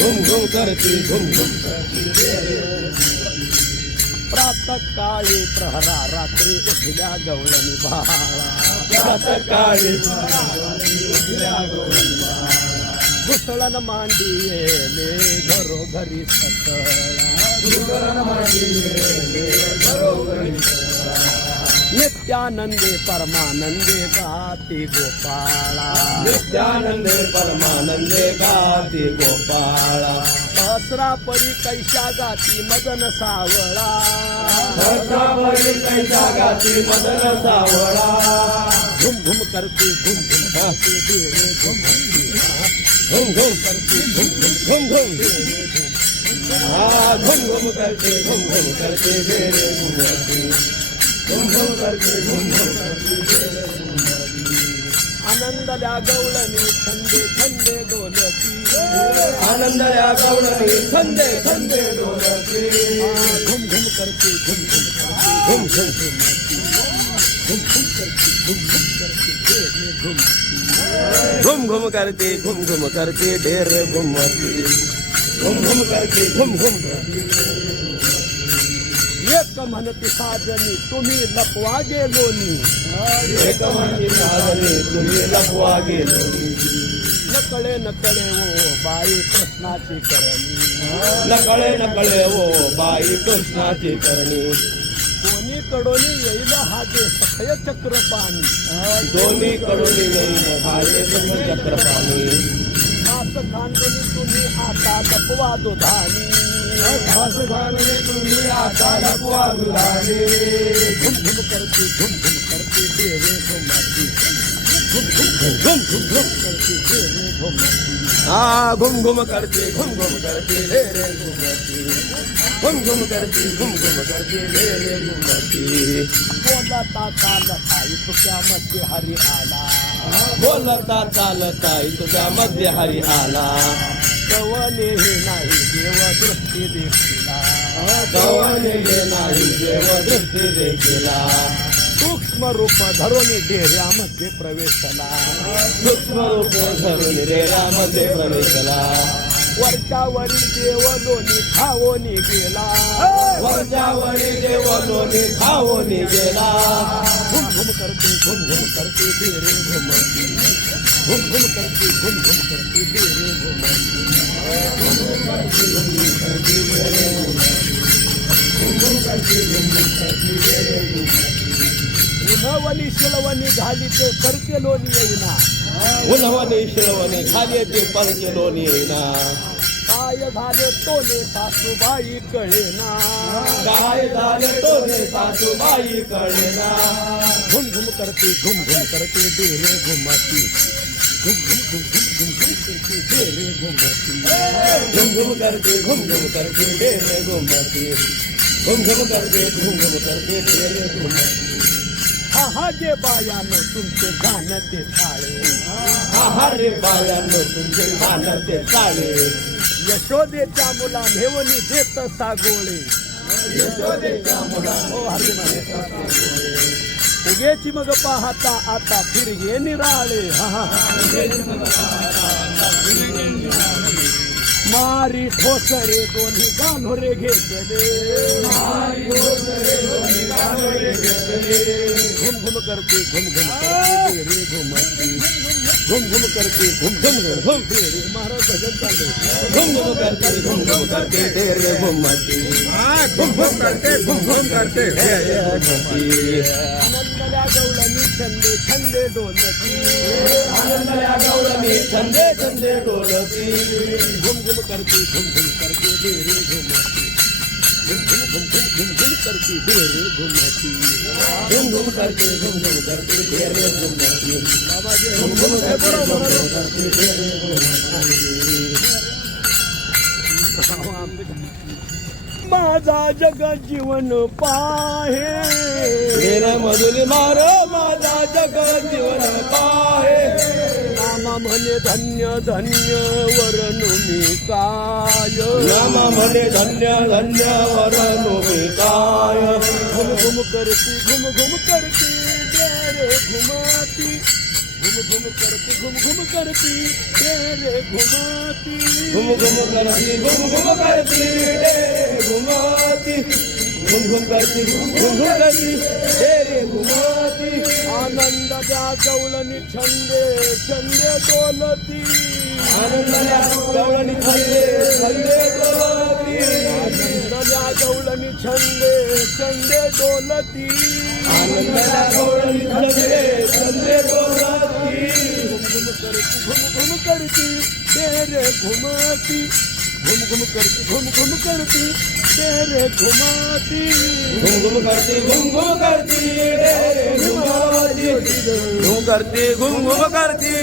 घुम घुम करती घुम घुम प्रातः काळी प्रहरा रात्री उठल्या गवळणी बाळा. सकाळी. घुसळण मांडी येले घरोघरी सतळा नित्यानंदे परमानंदे गाती गोपाळा. नित्यानंदे परमानंदे गाती गोपाळा. सहस्रा परी कैशा गाती मदन सावळा. सहस्रावरी कैसा गाती मदन सावळा. घुम घुम करते घुम घुम करते देरे घुम घुम घुम करती घुम घुम घुम घुम घुम घुम करते घुम घुम करते घुमती घुम घुम करते घुम घुम करते आनंदल्या गवळणी थंडे थंडे डोलती आनंद या गौडनी संदे संदे डोलती घुम घुम करते घुम घुम करते घुम घुम घुम करते घुम घुम करते ढेर घुमती घुम घुम करते घुम घुम करते म्हणते साजनी तुम्ही लपवा गेलोनी एक म्हणजे सागरी तुम्ही लपवा गेलो नकळे नकळे ओ बाई कृष्णाची करणी. नकळे नकळे ओ बाई कृष्णाची करणी. कोणी कडोनी येईल हा जे सखय चक्र पाणी दोन्ही कडून येईल भाले चक्रपाणी. खास खांदोनी तुम्ही आता लपवा दुधानी. खास घालणे तुम्ही आता लपवा दुधाने. घुम घुम करते घुम घुम करते देवे घुमाती. घुम घुम घुम करते देवे घुमाती. हा घुम घुम करते घुम घुम करते रे घुमती. घुम घुम करते घुम घुम करते रे रे घुमती बोलता चालता इतक्यामध्ये हरी आला बोलता चालता तुझ्या मध्य हरी आला. कवने हे नाही देव दृष्टी देखिला गवणे गे नाही देव दृष्टी देखिला सूक्ष्म रूप धरून डेऱ्यामध्ये प्रवेशला. सूक्ष्म रूप धरून रेरामध्ये प्रवेशला. वरच्यावरी देव लोणी खावोनी गेला. वरच्यावरी देव लोणी खावून गेला. घुम घुम करते घुम घुम करते डेरे घुमती. घुम घुम करते घुम घुम करते डेरे घुमती. उन्हवली शिलवणी घाली ते करते लोणी येईना. उन्हवणे शिळवणे खाली ते परके लोणी येईना. काय झाले तोने सासूबाई कळेना काय झाले तोने सासूबाई कळेना घुम घुम करते घुम घुम करते डेरे घुमती। घुम घुम घुम घुम घुम घुम करते डेरे घुमती। घुम घुम करते घुम घुम करते डेरे घुमती। घुम घुम करते घुम घुम करते डेरे घुमती। जे बायानो तुमचे गाणं ते थाळे आहारे बाळांनो तुमचे खाणं ते चाले यशोदेच्या मुला नेवणी देत सागोळे. उगेची मग पाहता आता फिरगे निराळे हा, हा. मारी ठोसरे दोन्ही गांधोरे घेतले. घुम घुम करते घुम घुम करते रे घुमती. घुम घुम करते घुम घुम घुम रे महाराज भजन चालले घुम घुम करते घुम घुम करते डेरे घुमती. घुम घुम करते घुम घुम करते. डेरे घुमती. गवळणी छंदे छंदे डोलती आनंदल्या गौरवी छंदे छंदे डोलती घुम घुम करती घुम घुम करते डेरे घुमाती। घुम घुम घुम घुम घुम घुम करती डेरे घुमाती। घुम घुम करके घुम घुम करके डेरे घुमाती। बाबा जी घुम घुम करके घुम घुम करके डेरे घुमाती। माझा जग जीवन पाहे। मधुली मारो जग जीवन पाहे. नामा म्हणे धन्य धन्य वरण मी काय. नाम म्हणे धन्य धन्य वरण मी काय. घुम घुम करती घुम घुम करती डेरे घुमती. घुम घुम करती घुम घुम करती तेरे घुमाती. घुम घुम करती घुम घुम करती घुमाती. घुम करती घुम करती डेरे घुमाती आनंद व्याजवलनी छंदे छंदे डोलती आनंदाने डवळणी खाल्ले खाल्ले डोलती आनंद व्याजवलनी छंदे छंदे डोलती आनंदाला डवळणी खाल्ले खाल्ले डोलती घुम घुम करती तेरे घुमाती. घुम घुम करती घुम घुम करती तेरे घुमाती घुम घुम करती घुम घुम करती डेरे घुमाती घुम करती घुम घुम करती